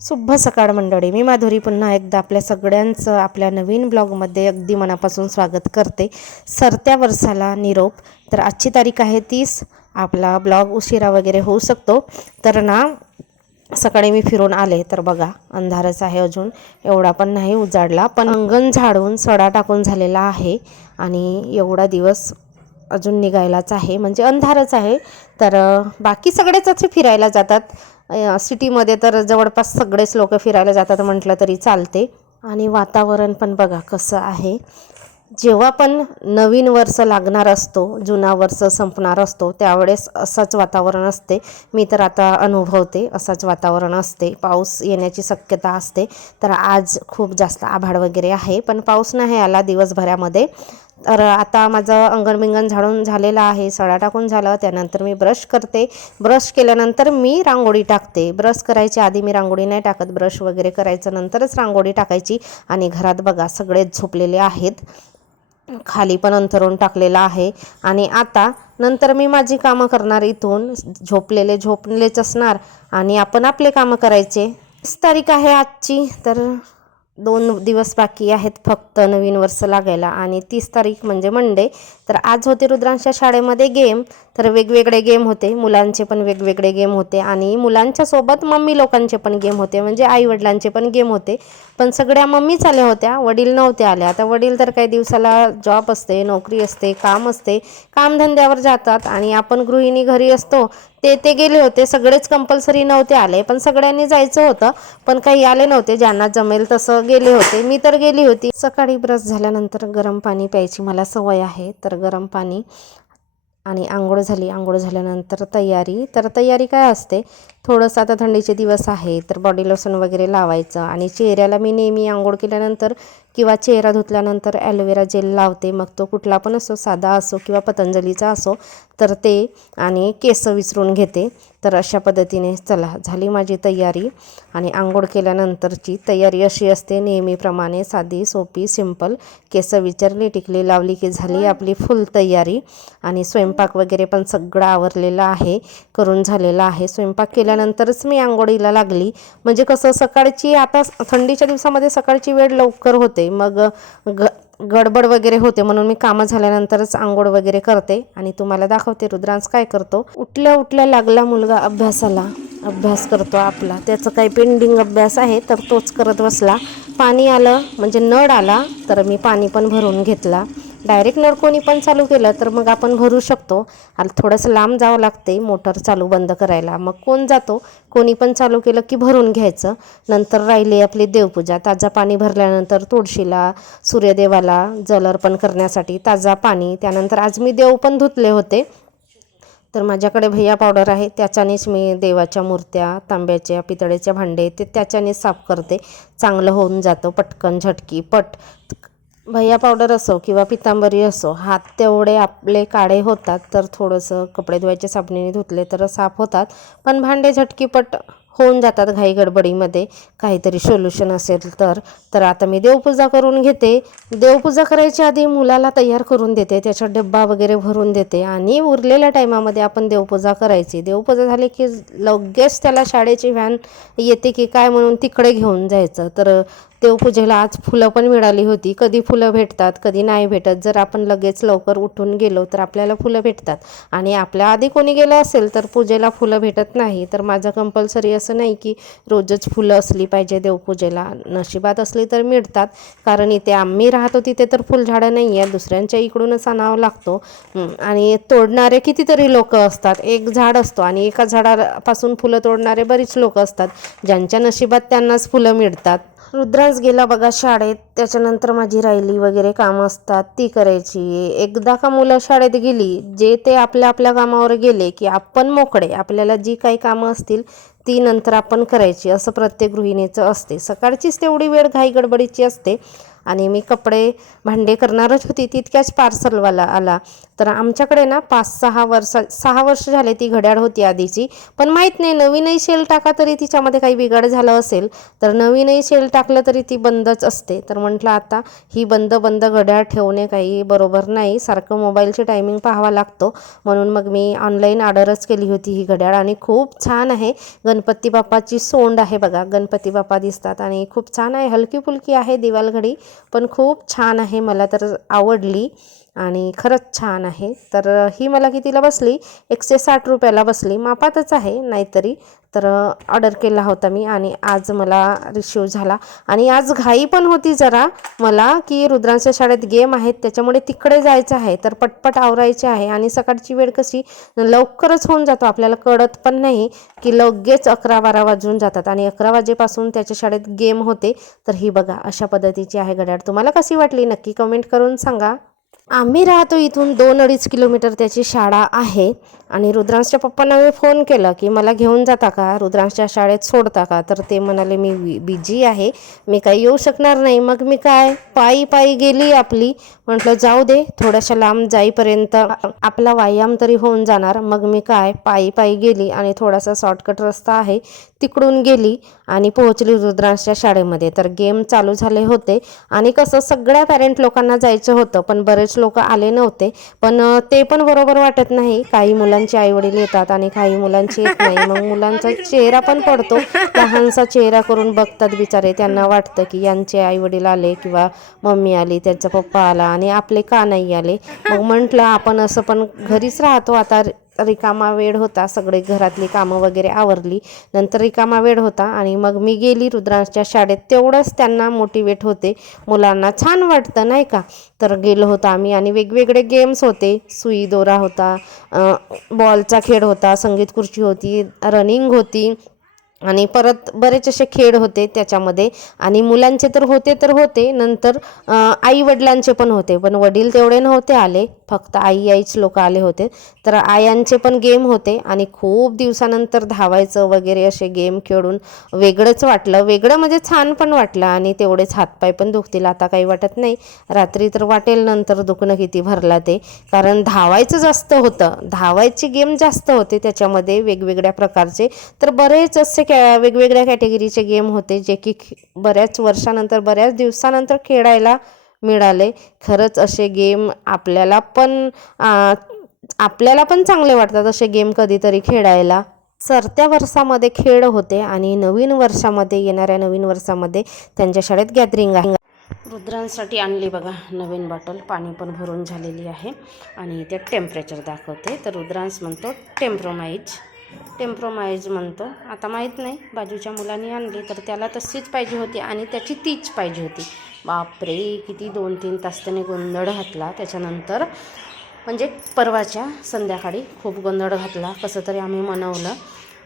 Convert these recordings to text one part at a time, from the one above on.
शुभ सकाळ मंडळी. मी माधुरी पुन्हा एकदा आपल्या सगळ्यांचं आपल्या नवीन ब्लॉगमध्ये अगदी मनापासून स्वागत करते. सरत्या वर्षाला निरोप. तर आजची तारीख आहे तीस. आपला ब्लॉग उशिरा वगैरे होऊ शकतो. तर ना सकाळी मी फिरून आले. तर बघा अंधारच आहे अजून. एवढा पण नाही उजाडला. पण अंगण झाडून सडा टाकून झालेला आहे. आणि एवढा दिवस अजून निघायलाच आहे. म्हणजे अंधारच आहे. तर बाकी सगळेच असे फिरायला जातात. सिटीमध्ये तर जवळपास सगळेच लोक फिरायला जातात म्हटलं तरी चालते. आणि वातावरण पण बघा कसं आहे. जेव्हा पण नवीन वर्ष लागणार असतो जुना वर्ष संपणार असतो त्यावेळेस असंच वातावरण असते. मी तर आता अनुभवते असंच वातावरण असते. पाऊस येण्याची शक्यता असते. तर आज खूप जास्त आभाळ वगैरे आहे. पण पाऊस नाही आला दिवसभरामध्ये. तर आता माझं अंगण बिंगण झाडून झालेलं आहे सडा टाकून झालं त्यानंतर मी ब्रश करते. ब्रश केल्यानंतर मी रांगोळी टाकते. ब्रश करायची आधी मी रांगोळी नाही टाकत. ब्रश वगैरे करायचं नंतरच रांगोळी टाकायची आणि घरात बघा सगळेच झोपलेले आहेत. खाली पण अंथरून टाकलेलं आहे. आणि आता नंतर मी माझी कामं करणार इथून. झोपलेले झोपलेच असणार आणि आपण आपले कामं करायचे. तारीख आहे आजची तर दोन दिवस बाकी आहेत फक्त नवीन वर्ष लागायला आणि तीस तारीख म्हणजे मंडे तर आज होते रुद्रांच्या शाळेमध्ये गेम तर वेगवेगळे गेम होते. मुलांचे पण वेगवेगळे गेम होते आणि मुलांच्या सोबत मम्मी लोकांचे पण गेम होते. म्हणजे आईवडिलांचे पण गेम होते. पण सगळ्या मम्मीच आल्या होत्या वडील नव्हते आल्या आता वडील तर काही दिवसाला जॉब असते नोकरी असते काम असते. कामधंद्यावर जातात आणि आपण गृहिणी घरी असतो ते ते गेले होते. सगळेच कंपल्सरी नव्हते आले पण सगळ्यांनी जायचं होतं. पण काही आले नव्हते. ज्यांना जमेल तसं गेले होते. मी तर गेली होती. सकाळी ब्रश झाल्यानंतर गरम पाणी प्यायची मला सवय आहे. तर गरम पाणी आणि आंघोळ झाली. आंघोळ झाल्यानंतर तयारी. तर तयारी काय असते? थोडंसं आता थंडीचे दिवस आहे तर बॉडी लोशन वगैरे लावायचं. आणि चेहऱ्याला मी नेहमी आंघोळ केल्यानंतर किंवा चेहरा धुतल्यानंतर ॲलोवेरा जेल लावते. मग तो कुठला पण असो साधा असो किंवा पतंजलीचा असो तर ते आणि केस विसरून घेते. तर अशा पद्धतीने चला झाली माझी तयारी. आणि आंघोळ केल्यानंतरची तयारी अशी असते नेहमीप्रमाणे साधी सोपी सिंपल केस विचारली टिकली लावली की झाली आपली फुल तयारी. आणि स्वयंपाक वगैरे पण सगळं आवरलेलं आहे करून झालेलं आहे. स्वयंपाक झाल्यानंतरच मी आंघोळीला लागली. म्हणजे कसं सकाळची आता थंडीच्या दिवसामध्ये सकाळची वेळ लवकर होते. मग ग गडबड वगैरे होते म्हणून मी कामं झाल्यानंतरच आंघोळ वगैरे करते. आणि तुम्हाला दाखवते रुद्रांश काय करतो. उठल्या उठल्या लागला मुलगा अभ्यासाला. अभ्यास करतो आपला. त्याचं काही पेंडिंग अभ्यास आहे तर तोच करत बसला. पाणी आलं म्हणजे नळ आला तर मी पाणी पण भरून घेतला. डायरेक्ट नळ कोणी पण चालू केलं तर मग आपण भरू शकतो. आणि थोडंसं लांब जावं लागते मोटर चालू बंद करायला. मग कोण जातो? कोणी पण चालू केलं की भरून घ्यायचं. नंतर राहिली आपली देवपूजा. ताजा पाणी भरल्यानंतर तुळशीला सूर्यदेवाला जल अर्पण करण्यासाठी ताजा पाणी. त्यानंतर आज मी देव पण धुतले होते. तर माझ्याकडे भैया पावडर आहे. त्याच्यानेच मी देवाच्या मूर्त्या तांब्याच्या पितळेच्या भांडे ते त्याच्यानेच साफ करते. चांगलं होऊन जातं. पटकन झटकी पट. भैया पावडर असो किंवा पितांबरी असो हात तेवढे आपले काळे होतात तर थोडंसं कपडे धुवायचे साबणीने धुतले तर साफ होतात. पण भांडे झटकीपट होऊन जातात घाई गडबडीमध्ये. काहीतरी सोल्युशन असेल तर तर आता मी देवपूजा करून घेते. देवपूजा करायच्या आधी मुलाला तयार करून देते त्याचा डब्बा वगैरे भरून देते आणि उरलेल्या टायमामध्ये आपण देवपूजा करायची. देवपूजा झाली की लगेच त्याला शाळेची व्हॅन येते की काय म्हणून तिकडे घेऊन जायचं. तर देवपूजेला आज फुलं पण मिळाली होती. कधी फुलं भेटतात कधी नाही भेटत. जर आपण लगेच लवकर उठून गेलो तर आपल्याला फुलं भेटतात. आणि आपल्या आधी कोणी गेलं असेल तर पूजेला फुलं भेटत नाही. तर माझं कंपल्सरी असं नाही की रोजच फुलं असली पाहिजे देवपूजेला. नशिबात असली तर मिळतात. कारण इथे आम्ही राहतो तिथे तर फुलझाडं नाही आहे दुसऱ्यांच्या इकडूनच आणावं लागतो. आणि तोडणारे कितीतरी लोक असतात. एक झाड असतो आणि एका झाडापासून फुलं तोडणारे बरीच लोक असतात. ज्यांच्या नशिबात त्यांनाच फुलं मिळतात. रुद्रांश गेला बघा शाळेत. त्याच्यानंतर माझी राहिली वगैरे कामं असतात ती करायची. एकदा का मुलं शाळेत गेली जे ते आपल्या आपल्या कामावर गेले की आपण मोकळे आपल्याला जी काही कामं असतील ती नंतर आपण करायची असं प्रत्येक गृहिणीचं असते. सकाळचीच तेवढी वेळ घाई गडबडीची असते. आणि मी कपडे भांडे करणारच होती तितक्याच पार्सलवाला आला. तर आमच्याकडे ना पाच सहा वर्ष सहा वर्ष झाले ती घड्याळ होती आधीची. पण माहीत नाही नवीनही शेल टाका तरी तिच्यामध्ये काही बिघाड झालं असेल. तर नवीनही शेल टाकलं तरी ती बंदच असते. तर म्हटलं आता ही बंद बंद घड्याळ ठेवणे काही बरोबर नाही. सारखं मोबाईलची टायमिंग पाहावा लागतो. म्हणून मग मी ऑनलाईन ऑर्डरच केली होती ही घड्याळ. आणि खूप छान आहे. गणपती बाप्पाची सोंड आहे बघा. गणपती बाप्पा दिसतात आणि खूप छान आहे. हलकी फुलकी आहे दिवालघडी. पण खूप छान आहे मला तर आवडली. आणि खरंच छान आहे. तर ही मला कितीला बसली? एकशे साठ रुपयाला बसली. मापातच आहे नाहीतरी. तर ऑर्डर केला होता मी आणि आज मला रिसिव्ह झाला. आणि आज घाई पण होती जरा मला की रुद्रांच्या शाळेत गेम आहेत त्याच्यामुळे तिकडे जायचं आहे. तर पटपट आवरायचे आहे आणि सकाळची वेळ कशी? लवकरच होऊन जातो. आपल्याला कळत पण नाही की लगेच अकरा बारा वाजून जातात आणि अकरा वाजेपासून त्याच्या शाळेत गेम होते. तर ही बघा अशा पद्धतीची आहे घड्याळ. तुम्हाला कशी वाटली? नक्की कमेंट करून सांगा. आम्ही राहतो इथून दोन अडीच किलोमीटर त्याची शाळा आहे. आणि रुद्रांशच्या पप्पांना मी फोन केला की मला घेऊन जाता का? रुद्रांशच्या शाळेत सोडता का? तर ते म्हणाले मी बि- बिझी आहे. मी काही येऊ शकणार नाही. मग मी काय? पायी पायी गेली आपली. म्हटलं जाऊ दे. थोड्याशा लांब जाईपर्यंत आपला व्यायाम तरी होऊन जाणार. मग मी काय? पायी पायी गेली आणि थोडासा शॉर्टकट रस्ता आहे तिकडून गेली आणि पोहोचली रुद्रांशच्या शाळेमध्ये. तर गेम चालू झाले होते. आणि कसं सगळ्या पॅरेंट लोकांना जायचं होतं पण बरेच लोक आले नव्हते. पण ते पण बरोबर वाटत नाही. काही मुलांचे आईवडील येतात आणि काही मुलांचे येत नाही. मग मुलांचा चेहरा पण पडतो. लहानसा चेहरा करून बघतात बिचारे. त्यांना वाटतं की यांचे आईवडील आले किंवा मम्मी आली त्यांचा पप्पा आला आणि आपले का नाही आले? मग म्हटलं आपण असं पण घरीच राहतो. आता रिकामा वेळ होता सगळे घरातली कामं वगैरे आवरली. नंतर रिकामा वेळ होता आणि मग मी गेली रुद्रांच्या शाळेत. तेवढंच त्यांना मोटिवेट होते. मुलांना छान वाटतं नाही का? तर गेलो होतो आम्ही आणि वेगवेगळे गेम्स होते. सुई दोरा होता बॉलचा खेळ होता संगीत खुर्ची होती रनिंग होती. आणि परत बरेच असे खेळ होते त्याच्यामध्ये. आणि मुलांचे तर होते तर होते नंतर आई वडिलांचे पण होते. पण वडील तेवढे नव्हते आले फक्त आई आईच लोक आले होते. तर आयांचे पण गेम होते आणि खूप दिवसानंतर धावायचं वगैरे असे गेम खेळून वेगळंच वाटलं. वेगळं म्हणजे छान पण वाटलं आणि तेवढेच हातपाय पण दुखतील. आता काही वाटत नाही. रात्री तर वाटेल नंतर दुखणं किती भरला ते. कारण धावायचं जास्त होतं. धावायचे गेम जास्त होते त्याच्यामध्ये वेगवेगळ्या प्रकारचे. तर बरेच असे कॅ वेगवेगळ्या कॅटेगरीचे गेम होते जे की बऱ्याच वर्षानंतर बऱ्याच दिवसानंतर खेळायला मिळाले. खरंच असे गेम आपल्याला पण आपल्याला पण चांगले वाटतात असे गेम कधीतरी खेळायला. सरत्या वर्षामध्ये खेळ होते आणि नवीन वर्षामध्ये येणाऱ्या नवीन वर्षामध्ये त्यांच्या शाळेत गॅदरिंग आहे. रुद्रांसाठी आणली बघा नवीन बॉटल पाणी पण भरून झालेली आहे. आणि ते टेम्परेचर दाखवते. तर रुद्रांस म्हणतो टेम्प्रोमाइज टेम्प्रोमाइज म्हणतो. आता माहीत नाही बाजूच्या मुलांनी आणली तर त्याला तशीच पाहिजे होती आणि त्याची तीच पाहिजे होती. बापरे किती दोन तीन तास त्याने गोंधळ घातला. त्याच्यानंतर म्हणजे परवाच्या संध्याकाळी खूप गोंधळ घातला. कसं तरी आम्ही मनवलं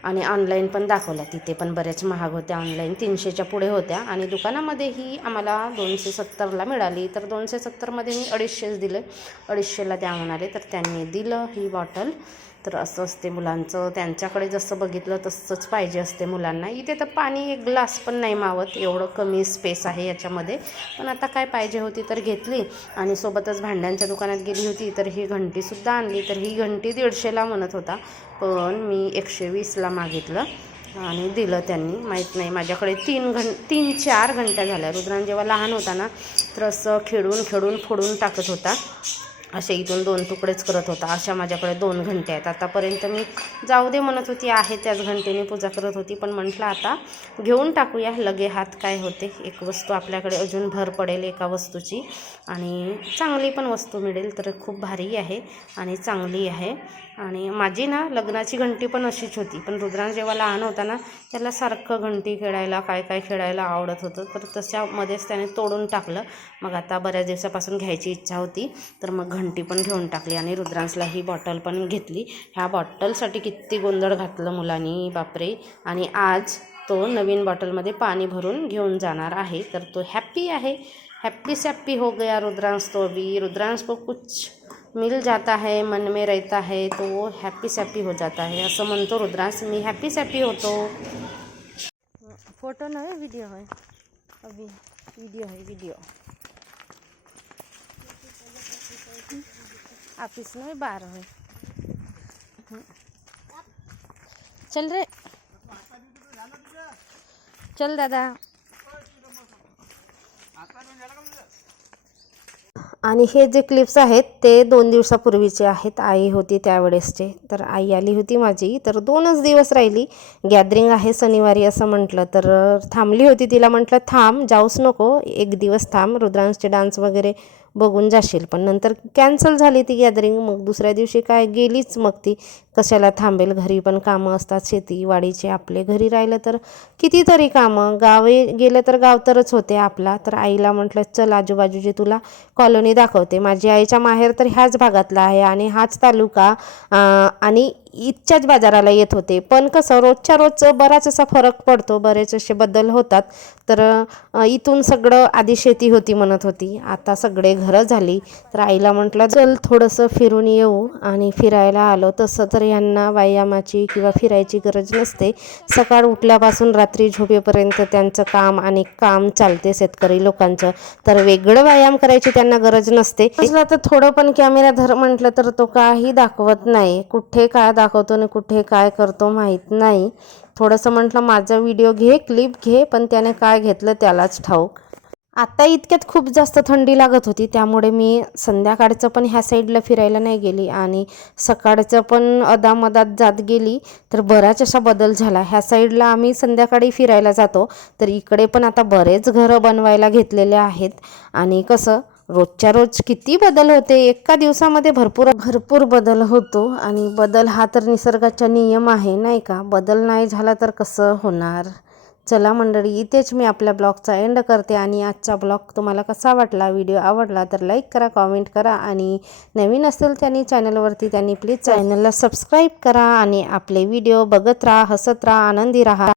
आणि ऑनलाईन पण दाखवल्या. तिथे पण बरेच महाग होत्या ऑनलाईन तीनशेच्या पुढे होत्या. आणि दुकानामध्येही आम्हाला दोनशे सत्तरला मिळाली. तर दोनशे सत्तरमध्ये मी अडीचशेच दिले. अडीचशेला द्या म्हणाले तर त्यांनी दिलं ही बॉटल तर असं असते मुलांचं. त्यांच्याकडे जसं बघितलं तसंच पाहिजे असते मुलांना. इथे तर पाणी एक ग्लास पण नाही मावत. एवढं कमी स्पेस आहे याच्यामध्ये. पण आता काय पाहिजे होती तर घेतली. आणि सोबतच भांड्यांच्या दुकानात गेली होती तर ही घंटीसुद्धा आणली. तर ही घंटी दीडशेला म्हणत होता. पण मी एकशे वीसला मागितलं आणि दिलं त्यांनी. माहीत नाही माझ्याकडे तीन घं तीन चार घंट्या झाल्या. रुद्रान जेव्हा लहान होता ना तर असं खेळून खेळून फोडून टाकत होता. असे इथून दोन तुकडेच करत होता. अशा माझ्याकडे दोन घंटे आहेत. आतापर्यंत मी जाऊ दे म्हणत होती आहे त्याच घंटेने पूजा करत होती. पण म्हटलं आता घेऊन टाकूया. लगे हात काय होते? एक वस्तू आपल्याकडे अजून भर पडेल एका वस्तूची. आणि चांगली पण वस्तू मिळेल तर खूप भारी आहे आणि चांगली आहे. आणि माझी ना लग्नाची घंटी पण अशीच होती. पण रुद्रान जेव्हा लहान होता ना त्याला सारखं घंटी खेळायला काय काय खेळायला आवडत होतं. तर तशामध्येच त्याने तोडून टाकलं. मग आता बऱ्याच दिवसापासून घ्यायची इच्छा होती. तर मग घंटी पण घेऊन टाकली आणि रुद्रांसला ही बॉटल पण घेतली. ह्या बॉटलसाठी किती गोंधळ घातलं मुलांनी बापरे. आणि आज तो नवीन बॉटलमध्ये पाणी भरून घेऊन जाणार आहे. तर तो हॅप्पी आहे. हैप्पी सैप्पी हो गया रुद्रांश तो अभी रुद्रांश को कुछ मिल जाता है मन में रहता है तो वो हॅप्पी सॅप्पी हो जाता है. असं म्हणतो रुद्रांश मी हॅप्पी सॅप्पी होतो. फोटो नव्हे व्हिडिओ आहे. अभी व्हिडिओ आहे व्हिडिओ. ऑफिस में बाहर है चल रे। चल दादा। आणि हे जे क्लिप्स आहेत ते दोन दिवसापूर्वीचे आहेत. आई होती त्यावेळेसचे. तर आई आली होती माझी. तर दोनच दिवस राहिली. गॅदरिंग आहे शनिवारी असं म्हटलं. तर थांबली होती तिला म्हटलं थांब जाऊच नको. एक दिवस थांब. रुद्रांशचे डान्स वगैरे बघून जाशील. पण नंतर कॅन्सल झाली ती गॅदरिंग मग दुसऱ्या दिवशी काय गेलीच मग ती. कशाला थांबेल? घरी पण कामं असतात शेती वाडीचे आपले घरी राहिलं तर कितीतरी कामं. गावी गेलं तर गाव तरच होते आपला. तर आईला म्हटलं चल आजूबाजूची तुला कॉलनी दाखवते. माझी आईच्या माहेर तर ह्याच भागातला आहे आणि हाच तालुका आणि इथच्याच बाजाराला येत होते. पण कसं रोजच्या रोज बराच असा फरक पडतो. बरेच असे बदल होतात. तर इथून सगळं आधी शेती होती म्हणत होती. आता सगळे घरं झाली. तर आईला म्हटलं चल थोडंसं फिरून येऊ. आणि फिरायला आलो. तसं तर यांना व्यायामाची किंवा फिरायची गरज नसते. सकाळ उठल्यापासून रात्री झोपेपर्यंत त्यांचं काम आणि काम चालते शेतकरी लोकांचं. तर वेगळं व्यायाम करायची त्यांना गरज नसते. तर थोडं पण कॅमेरा धर म्हटलं तर तो काही दाखवत नाही. कुठे काय दाखवतो आणि कुठे काय करतो माहीत नाही. थोडंसं म्हटलं माझा व्हिडिओ घे क्लिप घे पण त्याने काय घेतलं त्यालाच ठाऊक. आता इतक्यात खूप जास्त थंडी लागत होती त्यामुळे मी संध्याकाळचं पण ह्या साईडला फिरायला नाही गेली आणि सकाळचं पण अदामदात जात गेली तर बराच असा बदल झाला. ह्या साईडला आम्ही संध्याकाळी फिरायला जातो तर इकडे पण आता बरेच घरं बनवायला घेतलेले आहेत. आणि कसं रोजच्या रोज किती बदल होते. एका दिवसामध्ये भरपूर भरपूर बदल होतो आणि बदल हा तर निसर्गाचा नियम आहे नाही का? बदल नाही झाला तर कसं होणार? चला मंडळी इथेच मी आपल्या ब्लॉगचा एंड करते आणि आजचा ब्लॉग तुम्हाला कसा वाटला व्हिडिओ आवडला तर लाईक करा कॉमेंट करा आणि नवीन असेल त्यांनी चॅनलवरती त्यांनी प्लीज चॅनलला सबस्क्राईब करा आणि आपले व्हिडिओ बघत राहा हसत राहा आनंदी राहा.